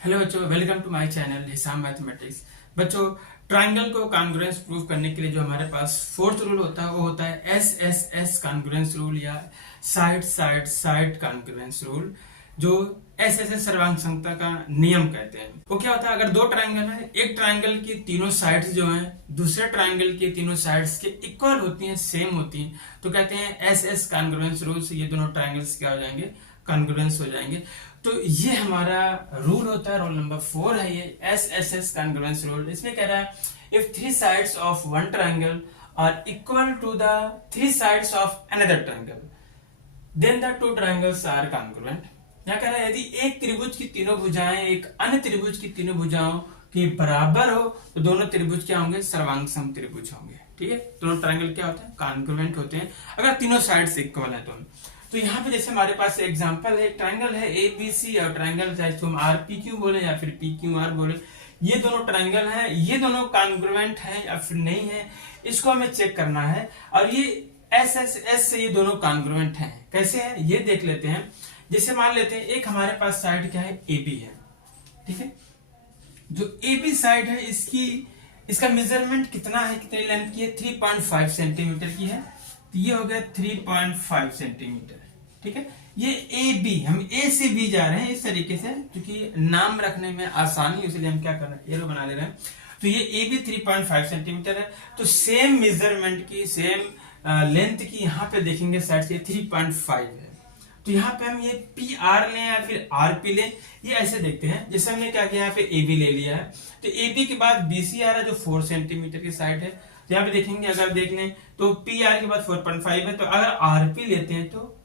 Hello बच्चों, welcome to my channel Hisam mathematics. बच्चों, triangle को कॉन्ग्रुएंस प्रूव करने के लिए जो हमारे पास फोर्थ रूल होता है वो होता है S S S congruence rule या side side side congruence rule, जो एस एस एस सर्वांग समता का नियम कहते हैं। वो क्या होता है, अगर दो ट्रायंगल है, एक ट्रायंगल की तीनों साइड्स जो हैं दूसरे ट्रायंगल की तीनों साइड्स के इक्वल होती हैं, सेम होती हैं, तो कहते हैं एस एस कॉन्ग्रुएंस रूल से ये दोनों ट्रायंगल्स क्या हो जाएंगे, कॉन्ग्रुएंस हो जाएंगे। तो ये हमारा रूल होता है, रोल नंबर 4 है ये S S S congruence rule. इसमें कह रहा है if three sides of one triangle are equal to the three sides of another triangle then the two triangles are congruent. यहाँ कह रहा है यदि एक त्रिभुज की तीनों भुजाएं एक अन्य त्रिभुज की तीनों भुजाओं के बराबर हो तो दोनों त्रिभुज क्या होंगे, सर्वांग सम त्रिभुज होंगे। ठीक है, दोनों ट्रायंगल क्या होते हैं, कॉन्ग्रुएंट होते हैं अगर तीनों साइड्स इक्वल है तो यहाँ पे जैसे हमारे पास एग्जांपल है, ट्रायंगल है ए बी सी और ट्रायंगल चाहे तुम आर पी क्यू बोले या फिर पी क्यू आर बोले, ये दोनों ट्रायंगल हैं, ये दोनों कॉन्ग्रुएंट हैं या फिर नहीं है, इसको हमें चेक करना है। और ये एस एस एस से ये दोनों कॉन्ग्रुएंट हैं। कैसे है ये देख लेते हैं। जैसे मान लेते हैं एक हमारे पास साइड क्या है, ए बी है। ठीक है, जो ए बी साइड है इसका मेजरमेंट कितना है, कितनी लेंथ की है, 3.5 सेंटीमीटर की है। तो ये हो गया 3.5 सेंटीमीटर। ठीक है, ये ए बी, हम ए से बी जा रहे हैं इस तरीके से, क्योंकि नाम रखने में आसानी, इसलिए हम क्या कर रहे हैं, एरो बना दे रहे हैं। तो ये ए बी 3.5 सेंटीमीटर है। तो सेम मेजरमेंट की, सेम लेंथ की यहाँ पे देखेंगे साइड से 3.5 है। तो यहाँ पे हम ये पी आर लें या फिर आर पी लें, ये ऐसे देखते हैं। जैसे हमने क्या किया, यहाँ पे ए बी ले लिया है, तो ए बी के बाद बी सी आ रहा है जो 4 सेंटीमीटर की साइड है। तो यहाँ पे देखेंगे, अगर देख लें तो पी आर के बाद 4.5 है, तो अगर आर पी लेते हैं तो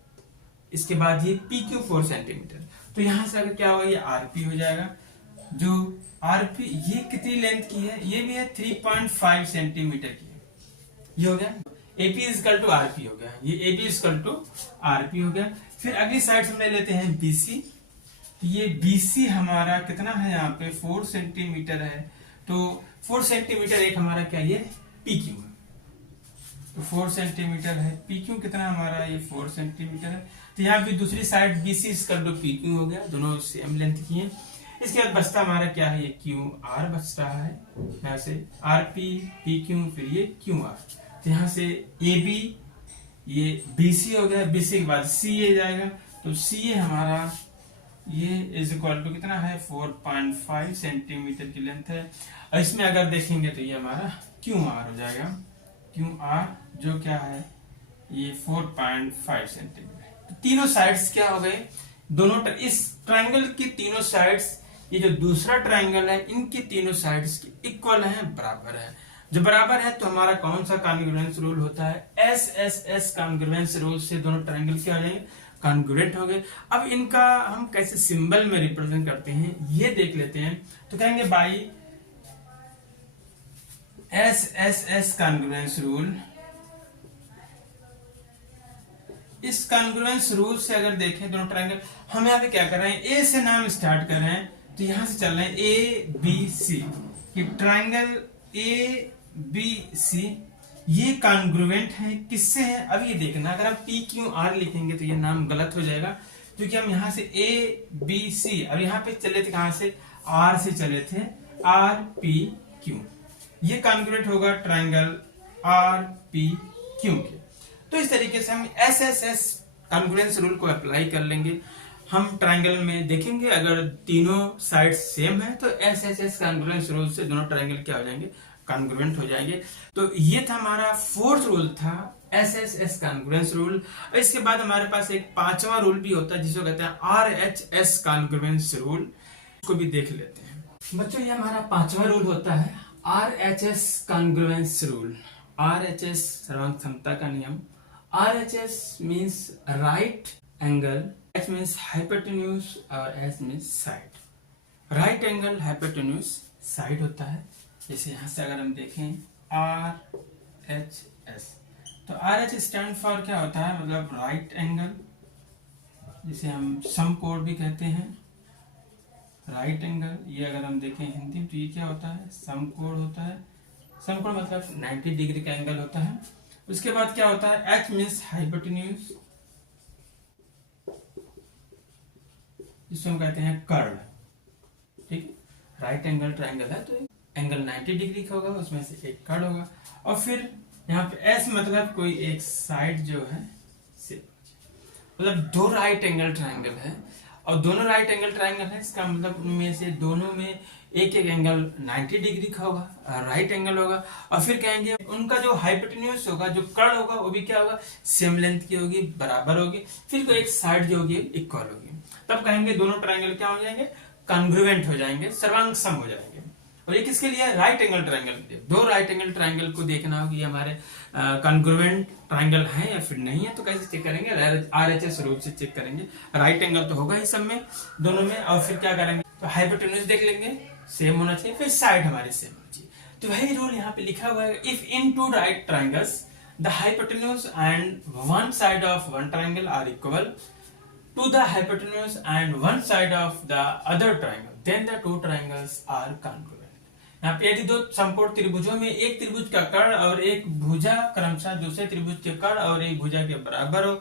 इसके बाद ये पी क्यू 4 सेंटीमीटर। तो यहां से अगर क्या होगा, ये आर पी हो जाएगा। जो आर पी ये कितनी लेंथ की है, ये भी है 3.5 सेंटीमीटर की है। ये हो गया एपी इजकल टू आरपी हो गया, ये एबी इजकल टू आरपी हो गया। फिर अगली साइड से ले लेते हैं बीसी। तो ये बीसी हमारा कितना है, यहाँ पे 4 सेंटीमीटर है। तो 4 सेंटीमीटर एक हमारा क्या, ये पी क्यू है। तो 4 सेंटीमीटर है, पी क्यू कितना हमारा, ये 4 सेंटीमीटर है। तो यहाँ भी दूसरी साइड बीसी कर दो, पी क्यू हो गया, दोनों सेम लेंथ की है। इसके बाद बचता हमारा क्या है, ये क्यू आर बच रहा है। यहाँ से आर पी पी क्यू, फिर ये क्यू आर। तो यहाँ से ए बी, ये बीसी हो गया, बीसी के बाद सी ए जाएगा। तो सी ए हमारा ये इज इक्वल टू कितना है, 4.5 सेंटीमीटर की लेंथ है। और इसमें अगर देखेंगे तो ये हमारा क्यू आर हो जाएगा, क्यू आर जो क्या है, ये 4.5 सेंटीमीटर। तो तीनों साइड्स क्या हो गए, दोनों इस ट्रायंगल की तीनों साइड्स, ये जो दूसरा ट्रायंगल है इनकी तीनों साइड्स की इक्वल है, बराबर है। जो बराबर है तो हमारा कौन सा कॉन्ग्रुएंस रूल होता है, S S S congruence rule से दोनों ट्रायंगल क्या हो जाएंगे, कॉन्ग्रुएंट हो गए। अब इनका हम कैसे सिंबल में रिप्रेजेंट करते हैं ये देख लेते हैं। तो कहेंगे by S S S congruence rule. इस कॉन्ग्रुएंस रूल से अगर देखें दोनों ट्रायंगल, हम यहाँ पे क्या कर रहे हैं, ए से नाम स्टार्ट कर रहे हैं। तो यहां से चल रहे हैं ए बी सी, कि ट्रायंगल ए बी सी ये कॉन्ग्रुएंट है, किससे है, अब ये देखना। अगर हम पी क्यू आर लिखेंगे तो ये नाम गलत हो जाएगा, क्योंकि हम यहाँ से ए बी सी, अब यहाँ पे चले थे कहां से, आर से चले थे, आर पी क्यू, ये कॉन्ग्रुएंट होगा ट्रायंगल आर पी क्यू के। तो इस तरीके से हम S S S congruence rule को अप्लाई कर लेंगे। हम ट्रायंगल में देखेंगे अगर तीनों साइड सेम है तो S S S congruence rule से दोनों ट्रायंगल क्या हो जाएंगे, कॉन्ग्रुएंट हो जाएंगे। तो ये था हमारा फोर्थ रूल था S S S congruence rule. इसके बाद हमारे पास एक पांचवा रूल भी होता है जिसको कहते हैं R H S congruence rule, उसको भी देख लेते हैं। बच्चों ये हमारा पांचवा रूल होता है R H S congruence rule. R H S सर्वांग समता का नियम। RHS means right angle, H means hypotenuse और S means side। right angle hypotenuse side होता है। जैसे यहां से अगर हम देखें RHS, तो RH स्टैंड फॉर क्या होता है, मतलब राइट एंगल, जिसे हम समकोण भी कहते हैं, राइट एंगल। ये अगर हम देखें हिंदी में तो ये क्या होता है, समकोण होता है। समकोण मतलब 90 डिग्री का एंगल होता है। उसके बाद क्या होता है, H मीन्स हाइपोटेन्यूज, जिसको हम कहते हैं कर्व। राइट एंगल ट्राइंगल है तो एंगल 90 डिग्री का होगा, उसमें से एक कट होगा। और फिर यहाँ पे एस मतलब कोई एक साइड जो है मतलब दो राइट एंगल ट्राइंगल है और दोनों राइट एंगल ट्राइंगल है, इसका मतलब उनमें से दोनों में एक एक एंगल 90 डिग्री का होगा, राइट एंगल होगा। और फिर कहेंगे उनका जो हाइपोटेन्यूज होगा, जो कर्ण होगा, वो भी क्या होगा, सेम लेंथ की होगी, बराबर होगी। फिर कोई एक साइड जो होगी इक्वल होगी, तब कहेंगे दोनों ट्राइंगल क्या हो जाएंगे, कॉन्ग्रुएंट हो जाएंगे, सर्वांग सम हो जाएंगे। और ये किसके लिए, राइट एंगल ट्राइंगल के लिए। दो राइट एंगल ट्राइंगल को देखना होगा, ये हमारे कॉन्ग्रुएंट ट्राइंगल है या फिर नहीं है, तो कैसे चेक करेंगे, RHS रूल से चेक करेंगे। राइट एंगल तो होगा ही सब में, दोनों में। और फिर क्या करेंगे, तो हाइपोटेन्यूज देख लेंगे, सेम होना चाहिए, फिर साइड हमारे सेम होना चाहिए। तो वही रूल यहाँ पे लिखा हुआ है, if in two right triangles the hypotenuse and one side of one triangle are equal to the hypotenuse and one side of the other triangle, then the two triangles are congruent। यहाँ पे यदि दो समकोण त्रिभुजों में एक त्रिभुज का कर्ण और एक भुजा क्रमशः दूसरे त्रिभुज के कर्ण और एक भुजा के बराबर हो,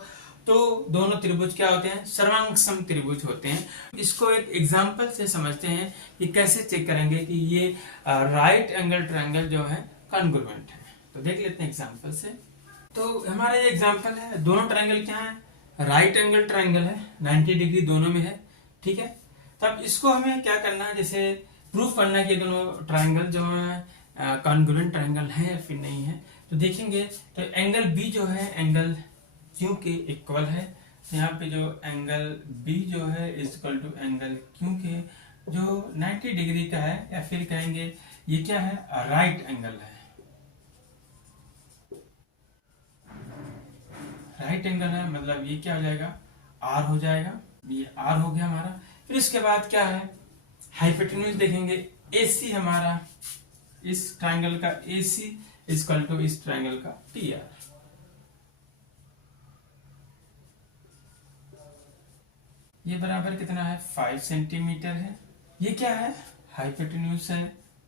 तो दोनों त्रिभुज क्या होते हैं, सर्वांग सम त्रिभुज होते हैं। इसको एक एग्जांपल से समझते हैं कि कैसे चेक करेंगे कि ये राइट एंगल ट्रायंगल जो है कॉन्ग्रुएंट है। तो देख लेते हैं एग्जांपल से। तो हमारा ये एग्जांपल है, दोनों ट्रायंगल क्या है, राइट एंगल ट्रायंगल है, 90 डिग्री दोनों में है, ठीक है। तब इसको हमें क्या करना है, जैसे प्रूफ करना है कि दोनों ट्रायंगल जो है कॉन्ग्रुएंट ट्रायंगल है या फिर नहीं है। तो देखेंगे तो एंगल बी जो है एंगल क्यू के इक्वल है। तो यहाँ पे जो एंगल बी जो है is equal to angle Q के जो 90 डिग्री का है, या फिर कहेंगे ये क्या है, राइट एंगल है, राइट एंगल है, मतलब ये क्या हो जाएगा, आर हो जाएगा, ये आर हो गया हमारा। फिर इसके बाद क्या है, हाइपोटेन्यूज देखेंगे, AC हमारा इस ट्रायंगल का AC इक्वल टू इस ट्रायंगल का TR। ये बराबर कितना है, 5 सेंटीमीटर है। ये क्या है, हाइपोटेन्यूज है,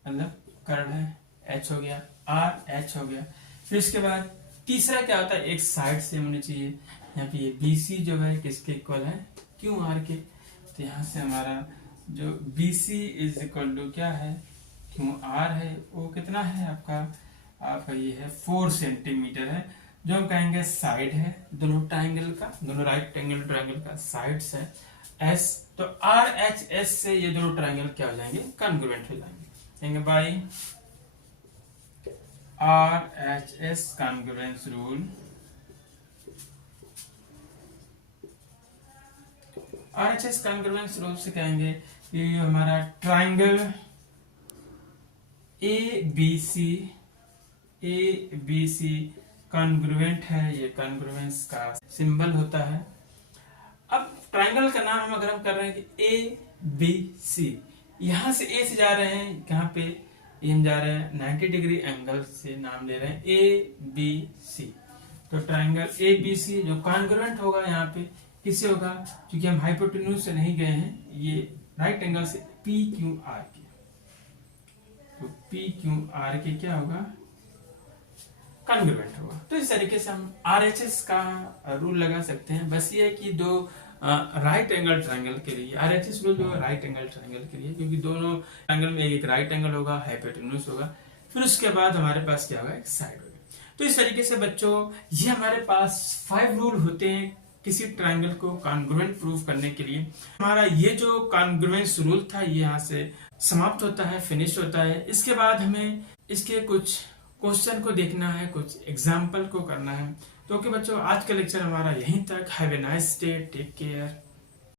मतलब कर्व है, H हो गया, RH हो गया। फिर इसके बाद तीसरा क्या होता है, एक साइड सेम होनी चाहिए। यहाँ पे ये BC जो है किसके इक्वल है, QR के। तो यहाँ से हमारा जो BC इज इक्वल टू क्या है, QR है, वो कितना है आपका ये है 4 सेंटीमीटर है, जो हम कहेंगे साइड है दोनों ट्रायंगल का, दोनों राइट एंगल ट्रायंगल का साइड्स है S। तो RHS से ये दोनों ट्रायंगल क्या हो जाएंगे, कॉन्ग्रुएंट हो जाएंगे by RHS congruence rule. RHS congruence rule से कहेंगे कि हमारा ट्रायंगल ABC कॉन्ग्रुएंट है, ये कॉन्ग्रुएंस का सिंबल होता है। अब ट्रायंगल का नाम हम अगर हम कर रहे हैं कि ABC, यहां से A से जा रहे हैं, कहां पे हम जा रहे हैं 90 डिग्री एंगल से नाम ले रहे हैं ABC। तो ट्रायंगल ABC जो कॉन्ग्रुएंट होगा यहाँ पे किससे होगा, क्योंकि हम हाइपोटेन्यूज से नहीं गए हैं, ये राइट एंगल से PQR के। तो PQR के क्या होगा, कॉन्ग्रुएंट होगा। तो इस तरीके से हम RHS का रूल लगा सकते हैं। बस ये है कि दो राइट एंगल ट्रायंगल के लिए RHS रूल जो है राइट एंगल ट्रायंगल के लिए, क्योंकि दोनों ट्रायंगल में एक राइट एंगल होगा, हाइपोटेन्यूज होगा, फिर उसके बाद हमारे पास क्या होगा, एक साइड होगा। तो इस तरीके से बच्चों ये हमारे पास 5 रूल होते हैं किसी ट्रायंगल को कॉन्ग्रुएंट प्रूफ करने के लिए। हमारा ये जो कॉन्ग्रुएंस रूल था ये यहाँ से समाप्त होता है, फिनिश होता है। इसके बाद हमें इसके कुछ क्वेश्चन को देखना है, कुछ एग्जाम्पल को करना है। तो ओके बच्चों, आज का लेक्चर हमारा यहीं तक। Have a nice day, take care.